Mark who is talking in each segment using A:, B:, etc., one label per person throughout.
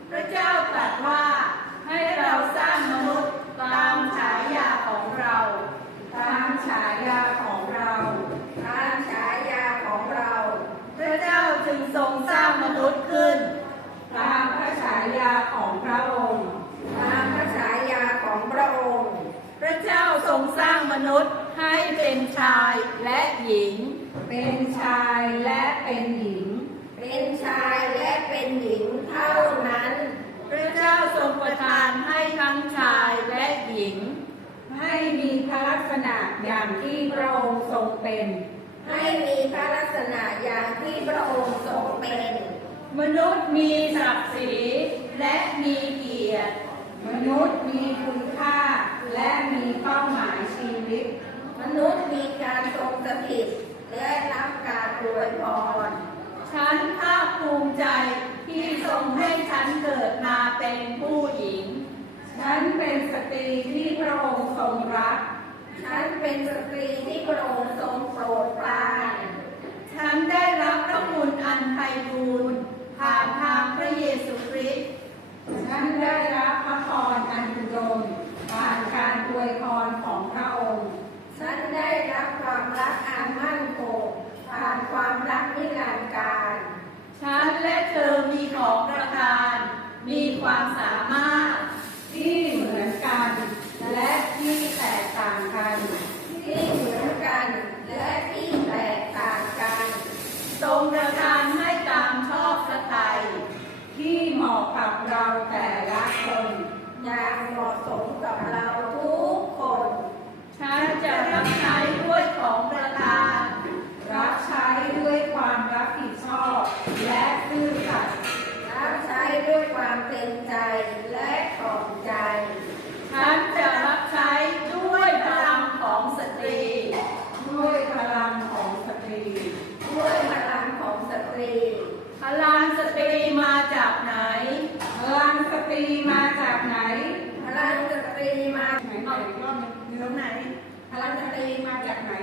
A: พระเจ้าตรัสว่าให้เราสร้างมนุษย์ตามฉายาของเรา
B: ตามฉายาของเรา
A: ตามฉายาของเราพระเจ้าจึงทรงสร้างมนุษย์ขึ้น
B: ตามพระฉายาของพระองค์
A: ตามพระฉายาของพระองค์พระเจ้าทรงสร้างมนุษย์ให้เป็นชายและหญิง
B: เป็นชายและเป็นหญิง
A: เป็นชายและเป็นหญิงเท่านั้นพระเจ้าทรงประทานให้ทั้งชายและหญิง
B: ให้มีพระลักษณะอย่างที่พระองค์ทรงเป็น
A: ให้มีพระลักษณะอย่างที่พระองค์ทรงเป็นมนุษย์มีศักดิ์ศรีและมีเกียรติ
B: มนุษย์มีคุณค่าและมีเป้าหมายชีวิต
A: มนุษย์มีการทรงสถิตและรับการอวยพรฉันภาคภูมิใจที่ทรงให้ฉันเกิดมาเป็นผู้หญิง
B: ฉันเป็นสตรีที่พระองค์ทรงรัก
A: ฉันเป็นสตรีที่พระองค์ทรงโปรดปรานฉันได้รับพระคุณอันไพบูลย์ผ่านทางพระเยซูคริสต์
B: ฉันได้รับพระพรอันอุดมผ่านการอวยพรของพระองค์
A: ฉันได้รับความรักอันมั่นคงผ่านความรักนิรันดร์กาลฉันและเธอมีของประทานมีความสามารถ
B: ที่เหมือนกันและที่แตกต่างกัน
A: ที่เหมือนกันและที่แตกต่างกันทรงประทานให้ตามชอบพระทัย
B: ที่เหมาะกับเราแต่ละคน
A: อย่างเหมาะสมกับเราทุกคนฉันจะรับใช้ด้วยของประทาน
B: รับใช้ด้วยความรับผิดชอบและซื่อสัตย์
A: รับใช้ด้วยความเต็มใจและถ่อมใจฉันจะรับใช้ด้วยพลังของสตรี
B: ด้วยพลังของสตรี
A: ด้วยพลังของสตรีพลังสตรีมาจากไหน
B: พลังสตรีมาจากไหน
A: พลังสตรีมา
B: ไหนอีกรอบนึง
A: อยู่ตรงไหน
B: พลังสตรีมาจากไหน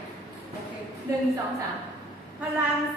A: 1 2 3พลัง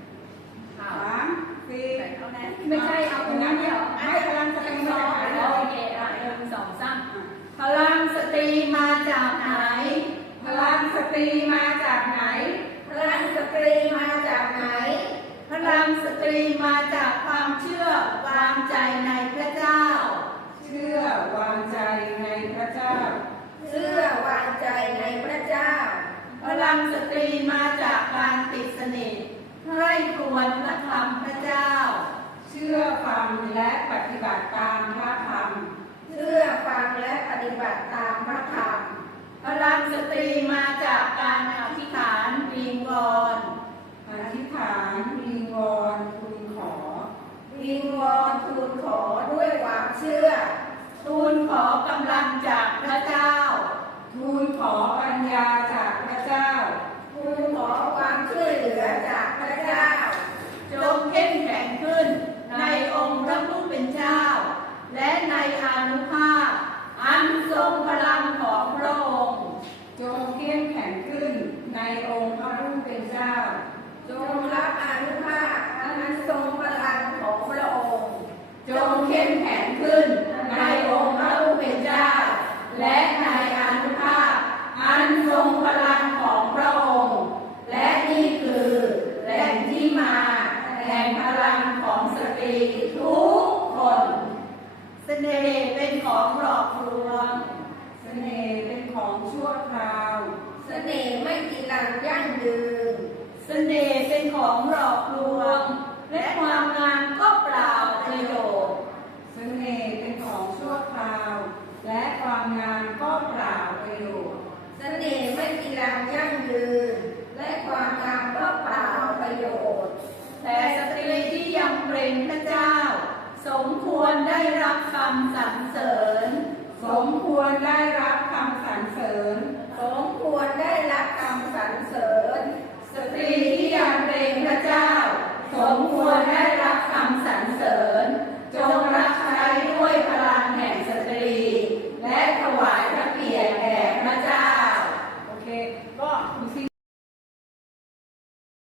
B: 3 4
A: ไม่ใช่เอาตรงนั้นเดียว
B: ไม่พลังสตรีมาจากไหน
A: โอเค1 2 3พลังสตรีมาจากไหน
B: พลังสตรีมาจากไหน
A: พลังสตรีมาจากไหนพลังสตรีมาจากความเชื่อวางใจในพระเจ้า
B: เชื่อวางใจในพระเจ้า
A: เชื่อวางใจในพระเจ้าพลังสตรีมาจากการติดสนิทใคร่ครวญพระธรรมพระเจ้า
B: เชื่อฟังและปฏิบัติตามพระธรรม
A: เชื่อฟังและปฏิบัติตามพระธรรมพลังสตรีมาจากการอธิษฐานวิงวอน
B: อธิษฐานวิงวอนทูลขอ
A: วิงวอนทูลขอด้วยความเชื่อทูลขอกำลังจากพระเจ้า
B: ทูลขอปัญญาจากพระเจ้า
A: ทูลขอความช่วยเหลือจากพระเจ้าจงเข้มแข็งขึ้นในองค์พระผู้เป็นเจ้าและในอานุภาพอันทรงพลังของพระองค์
B: จงเข้มแข็งขึ้นในองค์พระผู้เป็นเจ้า
A: จงรับอานุภาพอันทรงพลังของพระองค์จงเข้มแข็งขึ้นในองค์พระผู้เป็นเจ้าและในอานุภาพอันทรงพลังของพระองค์และนี่คือแหล่งที่มาแห่งพลังของสตรีทุกคนเสน่ห์เป็นของหลอกลวง
B: เสน่ห์เป็นของชั่วคราว
A: เสน่ห์ไม่จีรังยั่งยืนเสน่ห์เป็นของหลอกลวงและความงามก็เปล่าประโยชน์
B: เสน่ห์เป็นของชั่วคราวและความงามก็เปล่าประโยชน์
A: เสน่ห์ไม่จีรังยั่งยืนและความงามก็เปล่าประโยชน์แต่สตรีที่ยำเกรงพระเจ้าสมควรได้รับคำสรรเสริญ
B: สมควรได้รับคำสรรเสริญ
A: สมควรได้รับคำสรรเสริญสตรี